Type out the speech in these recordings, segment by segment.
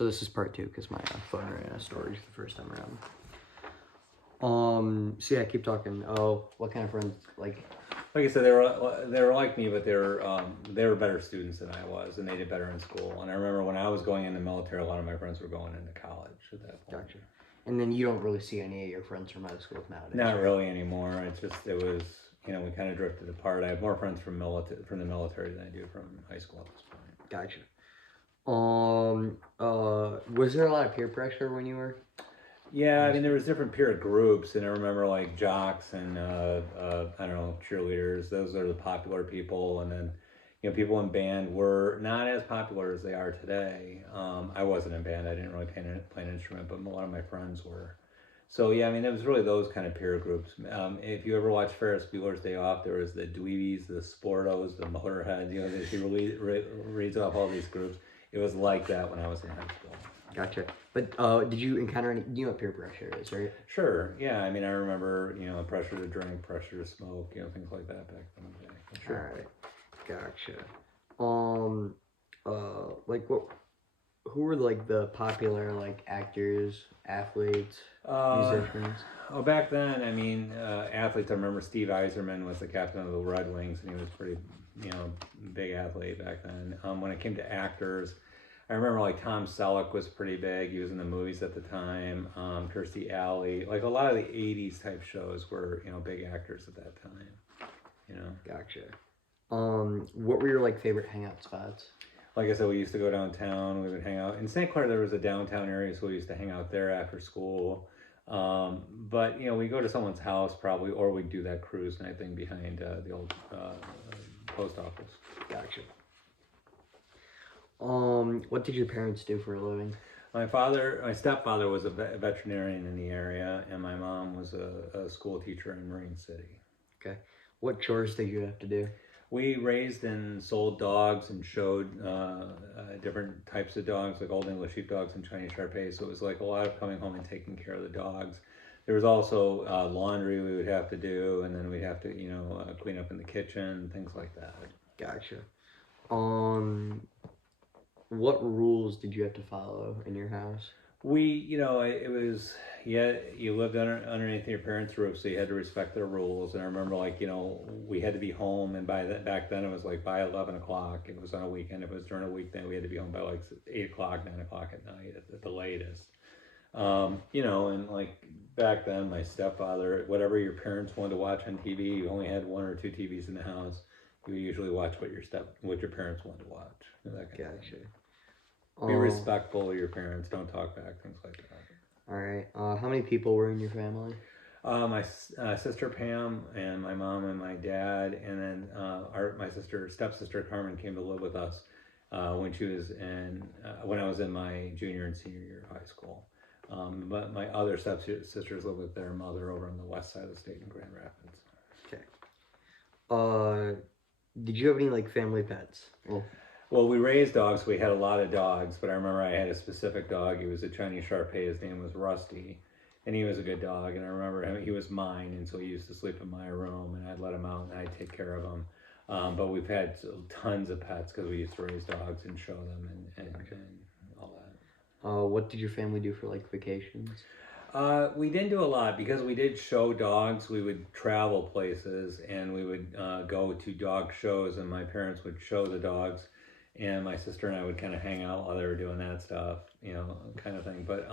So this is part two because my phone ran out of storage the first time around. So yeah, keep talking. Oh, what kind of friends? Like I said, they were like me, but they were better students than I was, and they did better in school. And I remember when I was going in the military, a lot of my friends were going into college at that point. Gotcha. And then you don't really see any of your friends from high school nowadays. Not right? really anymore. It was we kind of drifted apart. I have more friends from the military than I do from high school at this point. Gotcha. Was there a lot of peer pressure when you were? Yeah, I mean there was different peer groups, and I remember like jocks and I don't know, cheerleaders. Those are the popular people, and then people in band were not as popular as they are today. I wasn't in band. I didn't really play an instrument, but a lot of my friends were. So yeah, I mean it was really those kind of peer groups. If you ever watched Ferris Bueller's Day Off, there was the dweebies, the sportos, the motorheads. He reads off all these groups. It was like that when I was in high school. Gotcha. But did you encounter any? You know what peer pressure is, right? Sure. Yeah. I mean, I remember pressure to drink, pressure to smoke, things like that back in the day. Sure. All right. Gotcha. Like what? Who were like the popular like actors, athletes, musicians? Oh, back then, I mean, athletes. I remember Steve Yzerman was the captain of the Red Wings, and he was pretty, big athlete back then. When it came to actors, I remember like Tom Selleck was pretty big. He was in the movies at the time. Kirstie Alley, like a lot of the '80s type shows were big actors at that time. Gotcha. What were your like favorite hangout spots? Like I said, we used to go downtown. We would hang out in St. Clair. There was a downtown area, so we used to hang out there after school. But we go to someone's house probably, or we'd do that cruise night thing behind the old post office. Gotcha. What did your parents do for a living? My stepfather was a veterinarian in the area, and my mom was a school teacher in Marine City. Okay. What chores did you have to do? We raised and sold dogs and showed different types of dogs, like Old English Sheepdogs and Chinese Shar-Peis. So it was like a lot of coming home and taking care of the dogs. There was also laundry we would have to do, and then we'd have to, clean up in the kitchen, things like that. Gotcha. What rules did you have to follow in your house? It was, you lived underneath your parents' roof, so you had to respect their rules. And I remember, we had to be home, and back then it was like by 11 o'clock. It was on a weekend. If it was during a weekday, we had to be home by like 8 o'clock, 9 o'clock at night at the latest. And like back then, my stepfather, whatever your parents wanted to watch on TV, you only had one or two TVs in the house. You usually watch what your parents wanted to watch. Gotcha. Be respectful of your parents. Don't talk back. Things like that. All right. How many people were in your family? My sister Pam and my mom and my dad, and then my stepsister Carmen came to live with us when I was in my junior and senior year of high school. But my other stepsisters live with their mother over on the west side of the state in Grand Rapids. Okay. Did you have any like family pets? Well, we raised dogs. We had a lot of dogs, but I remember I had a specific dog. He was a Chinese Shar-Pei. His name was Rusty, and he was a good dog. And I remember he was mine, and so he used to sleep in my room, and I'd let him out, and I'd take care of him. But we've had tons of pets because we used to raise dogs and show them and all that. What did your family do for like vacations? We didn't do a lot because we did show dogs. We would travel places, and we would go to dog shows, and my parents would show the dogs. And my sister and I would kind of hang out while they were doing that stuff, kind of thing. But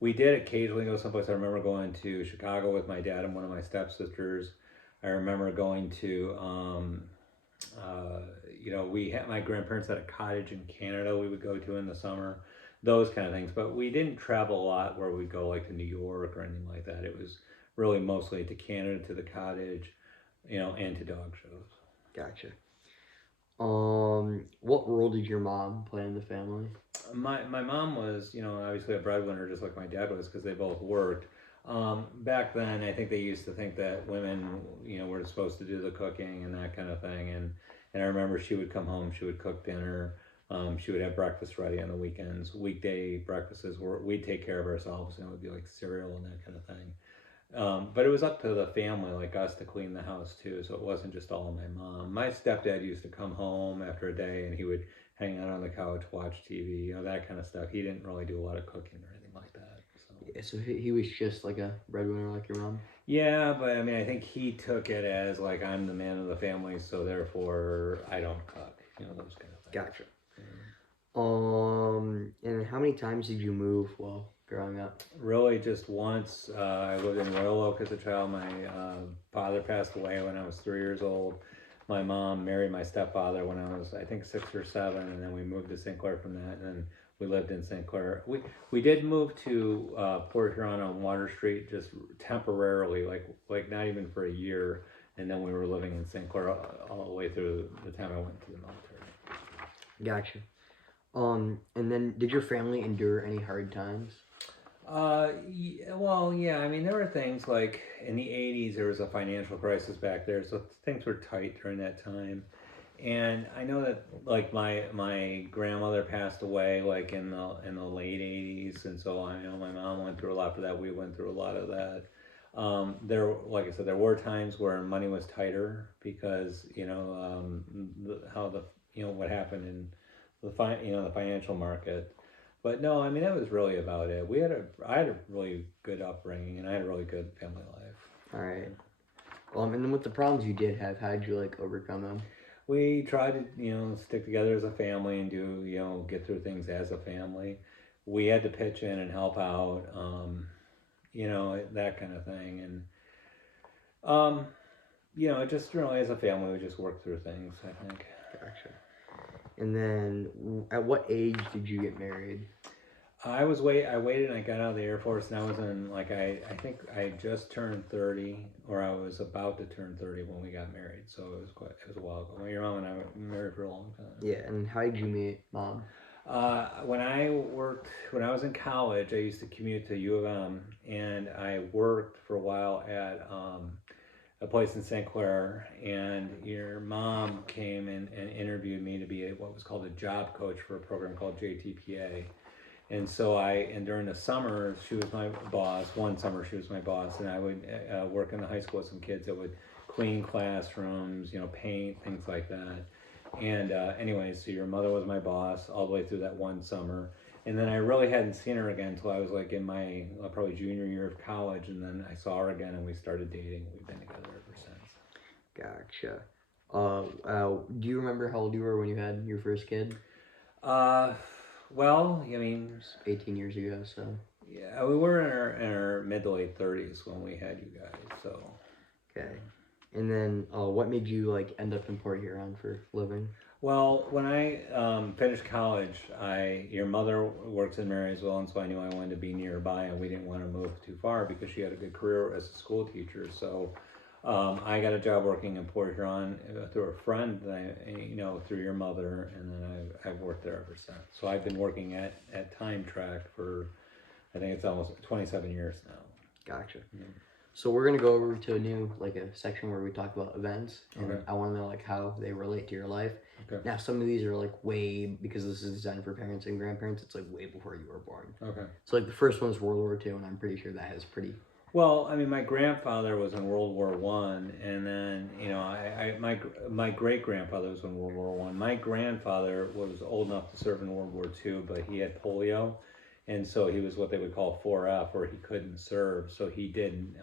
we did occasionally go someplace. I remember going to Chicago with my dad and one of my stepsisters. I remember going to, my grandparents had a cottage in Canada we would go to in the summer, those kind of things. But we didn't travel a lot where we'd go like to New York or anything like that. It was really mostly to Canada, to the cottage, and to dog shows. Gotcha. What role did your mom play in the family? My mom was, obviously a breadwinner, just like my dad was, because they both worked. Back then, I think they used to think that women, were supposed to do the cooking and that kind of thing. And I remember she would come home, she would cook dinner. She would have breakfast ready on the weekends. Weekday breakfasts we'd take care of ourselves, and it would be like cereal and that kind of thing. But it was up to the family, like us, to clean the house too. So it wasn't just all my mom. My stepdad used to come home after a day, and he would hang out on the couch, watch TV, that kind of stuff. He didn't really do a lot of cooking or anything like that. So. Yeah, so he was just like a breadwinner like your mom? Yeah, but I mean, I think he took it as like, I'm the man of the family, so therefore I don't cook, those kind of things. Gotcha. And how many times did you move while growing up? Really just once. I lived in Royal Oak as a child. My father passed away when I was 3 years old. My mom married my stepfather when I was, I think, 6 or 7, and then we moved to St. Clair from that, and then we lived in St. Clair. We did move to Port Huron on Water Street just temporarily, like not even for a year, and then we were living in St. Clair all the way through the time I went to the military. Gotcha. And then did your family endure any hard times? Well, yeah, I mean, there were things like in the 80s, there was a financial crisis back there, so things were tight during that time. And I know that like my grandmother passed away like in the late 80s, and so I know my mom went through a lot for that. We went through a lot of that. Like I said, there were times where money was tighter because what happened in the financial market. But no, I mean, that was really about it. I had a really good upbringing, and I had a really good family life. All right. And then with the problems you did have, how did you like overcome them? We tried to, stick together as a family and do, get through things as a family. We had to pitch in and help out, that kind of thing. And, just really as a family, we just worked through things, I think. Gotcha. And then at what age did you get married? I waited and I got out of the Air Force, and I was in I think I just turned 30, or I was about to turn 30 when we got married. So it was a while ago. Your mom and I were married for a long time. Yeah, and how did you meet Mom? When I was in college, I used to commute to U of M, and I worked for a while at a place in St. Clair, and your mom came and interviewed me to be what was called a job coach for a program called JTPA. And so during the summer, she was my boss. One summer, she was my boss, and I would work in the high school with some kids that would clean classrooms, paint, things like that. And anyways, so your mother was my boss all the way through that one summer. And then I really hadn't seen her again until I was like in my probably junior year of college, and then I saw her again, and we started dating. We've been together ever since. Gotcha. Do you remember how old you were when you had your first kid? Well, I mean, 18 years ago, so. Yeah, we were in our mid to late 30s when we had you guys, so. Okay. And then what made you like end up in Port Huron for living? Well, when I finished college, your mother works in Marysville, and so I knew I wanted to be nearby, and we didn't want to move too far because she had a good career as a school teacher. So I got a job working in Port Huron through a friend, through your mother, and then I've worked there ever since. So I've been working at Time Track for, I think it's almost 27 years now. Gotcha. Mm-hmm. So we're gonna go over to a section where we talk about events, and okay. I want to know like how they relate to your life. Okay. Now some of these are like because this is designed for parents and grandparents. It's like way before you were born. Okay. So like the first one is World War II, and I'm pretty sure that has pretty. Well, I mean, my grandfather was in World War I, and then my great grandfather was in World War I. My grandfather was old enough to serve in World War II, but he had polio. And so he was what they would call 4F, or he couldn't serve. So he did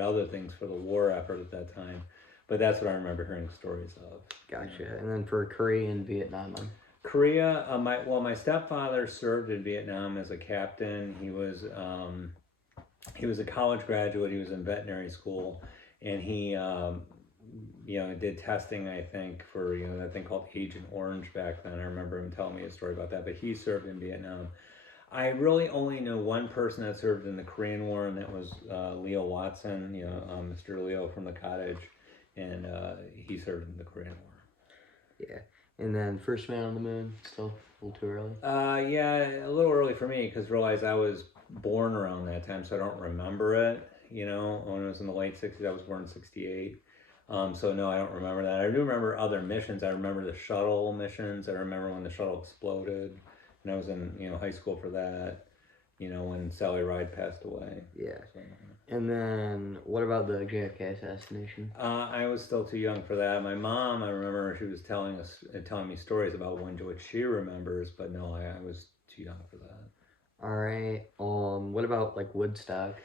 other things for the war effort at that time. But that's what I remember hearing stories of. Gotcha. And then for Korea and Vietnam. Korea, my stepfather served in Vietnam as a captain. He was a college graduate. He was in veterinary school, and he did testing, I think, for that thing called Agent Orange back then. I remember him telling me a story about that. But he served in Vietnam. I really only know one person that served in the Korean War, and that was Leo Watson, Mr. Leo from the cottage, and he served in the Korean War. Yeah, and then First Man on the Moon, still a little too early? Yeah, a little early for me, because realize I was born around that time, so I don't remember it, when it was in the late 60s. I was born in 68. So no, I don't remember that. I do remember other missions. I remember the shuttle missions. I remember when the shuttle exploded. And I was in high school for that, when Sally Ride passed away. Yeah. So, And then what about the JFK assassination? I was still too young for that. My mom, I remember she was telling me stories about what she remembers, but no, I was too young for that. All right. What about like Woodstock?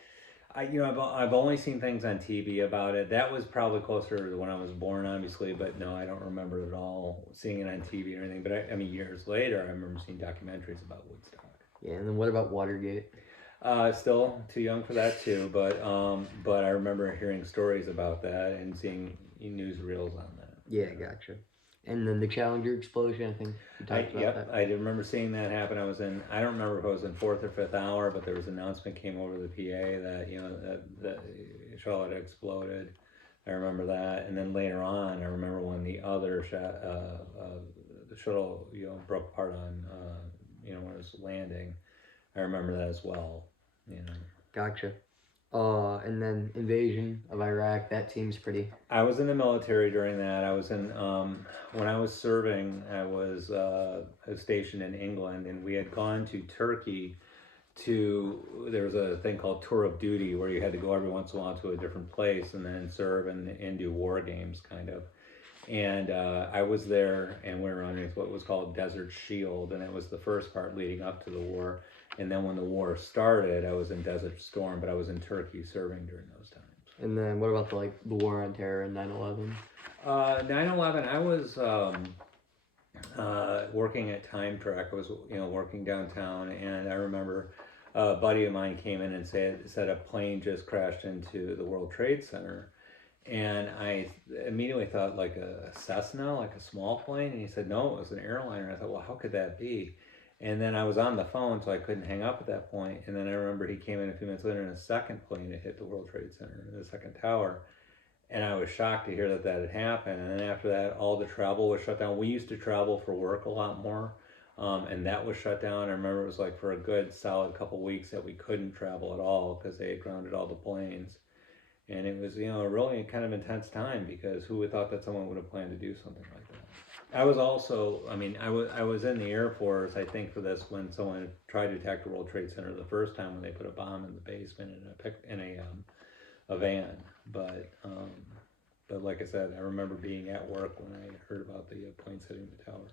I've only seen things on TV about it. That was probably closer to when I was born, obviously, but no, I don't remember at all seeing it on TV or anything. But I mean, years later, I remember seeing documentaries about Woodstock. Yeah, and then what about Watergate? Still too young for that too, but I remember hearing stories about that and seeing newsreels on that. Yeah, gotcha. And then the Challenger explosion, I think you talked about that. I did remember seeing that happen. I don't remember if I was in fourth or fifth hour, but there was an announcement came over the PA that that Charlotte had exploded. I remember that, and then later on, I remember when the other the shuttle broke apart on when it was landing. I remember that as well. Gotcha. And then invasion of Iraq. That seems pretty. I was in the military during that. I was in when I was serving. I was stationed in England, and we had gone to Turkey. There was a thing called tour of duty where you had to go every once in a while to a different place and then serve and do war games, kind of. And I was there, and we were underneath what was called Desert Shield, and it was the first part leading up to the war. And then when the war started, I was in Desert Storm, but I was in Turkey serving during those times. And then what about the war on terror and 9/11? 9/11, I was working at Time Trek. I was working downtown, and I remember a buddy of mine came in and said a plane just crashed into the World Trade Center. And I immediately thought like a Cessna, like a small plane. And he said, no, it was an airliner. I thought, well, how could that be? And then I was on the phone, so I couldn't hang up at that point. And then I remember he came in a few minutes later in a second plane that hit the World Trade Center in the second tower. And I was shocked to hear that had happened. And then after that, all the travel was shut down. We used to travel for work a lot more. And that was shut down. I remember it was like for a good solid couple weeks that we couldn't travel at all because they had grounded all the planes. And it was, a really kind of intense time because who would thought that someone would have planned to do something like that? I was also, I was in the Air Force, I think, for this when someone tried to attack the World Trade Center the first time when they put a bomb in the basement in a van. But like I said, I remember being at work when I heard about the planes hitting the tower.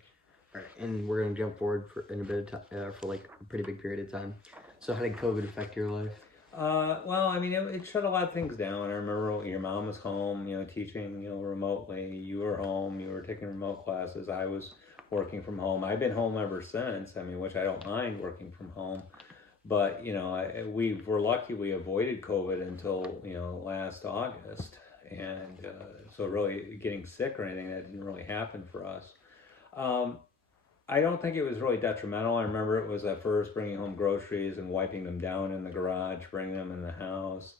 All right, and we're gonna jump forward in a bit of time, for like a pretty big period of time. So how did COVID affect your life? Well, it shut a lot of things down. I remember your mom was home, teaching, remotely. You were home, you were taking remote classes. I was working from home. I've been home ever since, which I don't mind working from home. But, we were lucky we avoided COVID until, last August. And so really getting sick or anything, that didn't really happen for us. I don't think it was really detrimental. I remember it was at first bringing home groceries and wiping them down in the garage, bringing them in the house.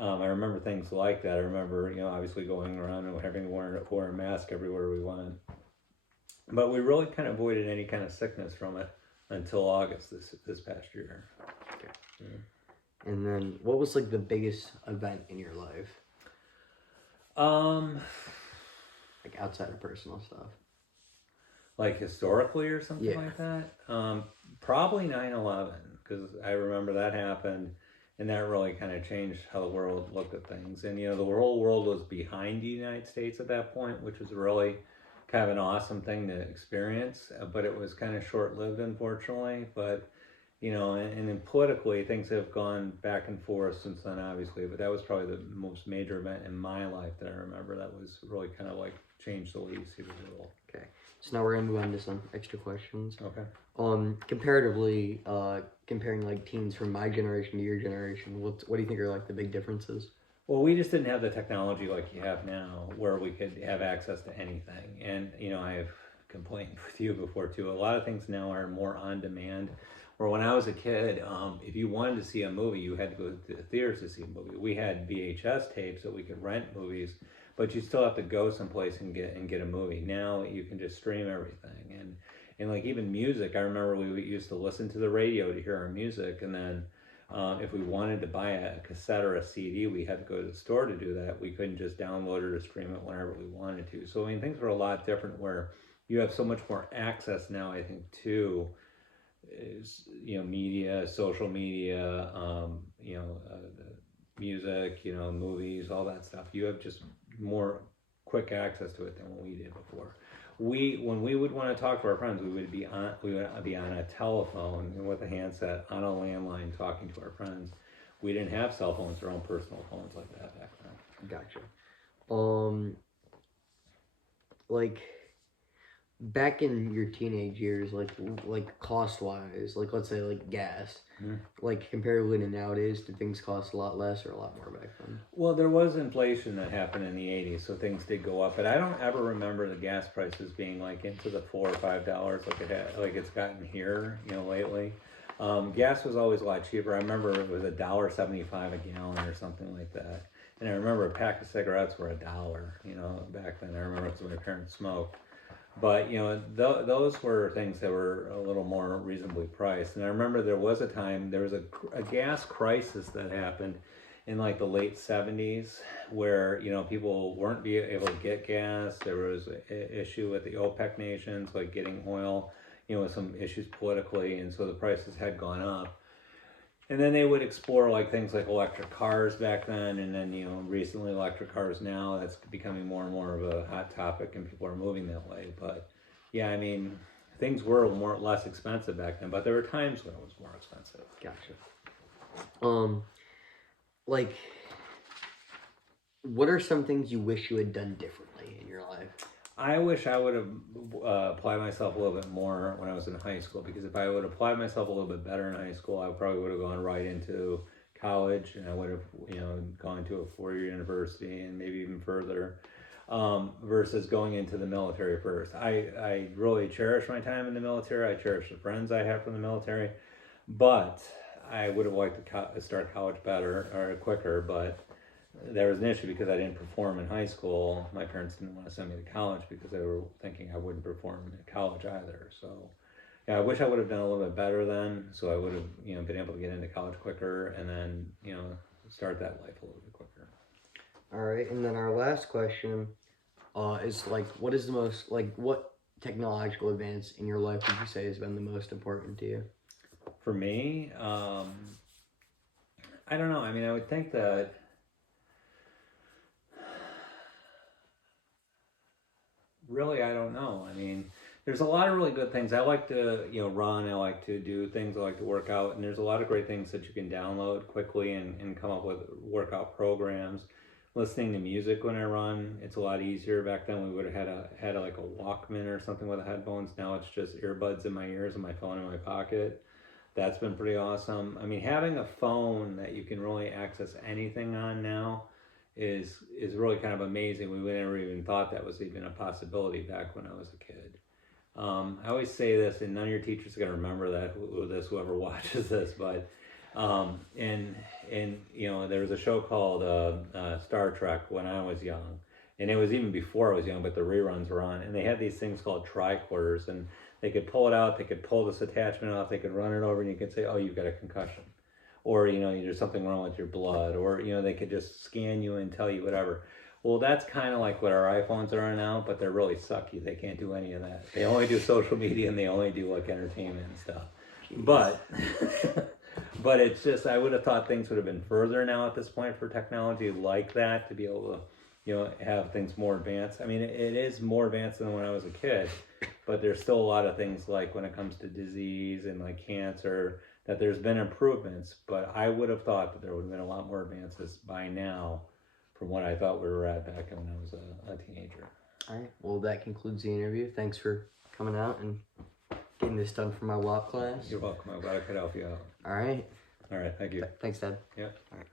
I remember things like that. I remember, obviously going around and having to wear a mask everywhere we went. But we really kind of avoided any kind of sickness from it until August this past year. Okay. Yeah. And then what was like the biggest event in your life? Like outside of personal stuff. Like historically or something Yeah. like that? Probably 9/11, because I remember that happened, and that really kind of changed how the world looked at things. And, the whole world was behind the United States at that point, which was really kind of an awesome thing to experience, but it was kind of short-lived, unfortunately. But, and then politically, things have gone back and forth since then, obviously, but that was probably the most major event in my life that I remember that was really kind of like changed the way you see the world. Okay. So now we're gonna move on to some extra questions. Okay. Comparatively, comparing like teens from my generation to your generation, what do you think are like the big differences? Well, we just didn't have the technology like you have now, where we could have access to anything. And I've complained with you before too. A lot of things now are more on demand. Where when I was a kid, if you wanted to see a movie, you had to go to the theaters to see a movie. We had VHS tapes that we could rent movies, but you still have to go someplace and get a movie. Now you can just stream everything, and like even music. I remember we used to listen to the radio to hear our music, and then if we wanted to buy a cassette or a CD, we had to go to the store to do that. We couldn't just download it or stream it whenever we wanted to. So things were a lot different. Where you have so much more access now, I think, to is, media, social media, music, movies, all that stuff. You have just more quick access to it than what we did before. When we would want to talk to our friends, we would be on a telephone with a handset on a landline talking to our friends. We didn't have cell phones or own personal phones like that back then. Gotcha. Like back in your teenage years, like cost wise, like let's say like gas, like comparatively to nowadays, did things cost a lot less or a lot more back then? Well, there was inflation that happened in the '80s, so things did go up. But I don't ever remember the gas prices being like into the $4 or $5 like it's gotten here, lately. Gas was always a lot cheaper. I remember it was $1.75 a gallon or something like that. And I remember a pack of cigarettes were $1, back then. I remember because my parents smoked. But those were things that were a little more reasonably priced. And I remember there was a time there was a gas crisis that happened in like the late '70s, where people weren't able to get gas. There was an issue with the OPEC nations, like getting oil, with some issues politically, and so the prices had gone up. And then they would explore like things like electric cars back then, and then recently electric cars now. That's becoming more and more of a hot topic, and people are moving that way. But yeah, I mean, things were less expensive back then, but there were times when it was more expensive. Gotcha. Like, what are some things you wish you had done differently in your life? I wish I would have applied myself a little bit more when I was in high school, because if I would have applied myself a little bit better in high school, I probably would have gone right into college, and I would have gone to a 4-year university and maybe even further, versus going into the military first. I really cherish my time in the military. I cherish the friends I have from the military, but I would have liked to start college better or quicker, but there was an issue because I didn't perform in high school. My parents didn't want to send me to college because they were thinking I wouldn't perform in college either. So yeah, I wish I would have done a little bit better then, so I would have been able to get into college quicker, and then start that life a little bit quicker. All right, and then our last question is like, what is the most, like, what technological advance in your life would you say has been the most important to you? For me, I don't know. I mean, I would think that really, I don't know. I mean, there's a lot of really good things. I like to, run. I like to do things. I like to work out. And there's a lot of great things that you can download quickly and come up with workout programs. Listening to music when I run, it's a lot easier. Back then, we would have had like a Walkman or something with the headphones. Now it's just earbuds in my ears and my phone in my pocket. That's been pretty awesome. I mean, having a phone that you can really access anything on now is really kind of amazing. We never even thought that was even a possibility back when I was a kid. I always say this, and none of your teachers are going to remember whoever watches this, but there was a show called Star Trek when I was young, and it was even before I was young, but the reruns were on, and they had these things called tricorders, and they could pull it out, they could pull this attachment off, they could run it over, and you could say, oh, you've got a concussion. Or, there's something wrong with your blood, or, they could just scan you and tell you whatever. Well, that's kind of like what our iPhones are now, but they're really sucky. They can't do any of that. They only do social media, and they only do like entertainment and stuff. Jeez. But it's just, I would have thought things would have been further now at this point for technology like that, to be able to, have things more advanced. I mean, it is more advanced than when I was a kid, but there's still a lot of things like when it comes to disease and like cancer, that there's been improvements, but I would have thought that there would have been a lot more advances by now from what I thought we were at back when I was a teenager. All right. Well, that concludes the interview. Thanks for coming out and getting this done for my Whap class. You're welcome. I'm glad I could help you out. All right. All right. Thank you. Thanks, Dad. Yeah. All right.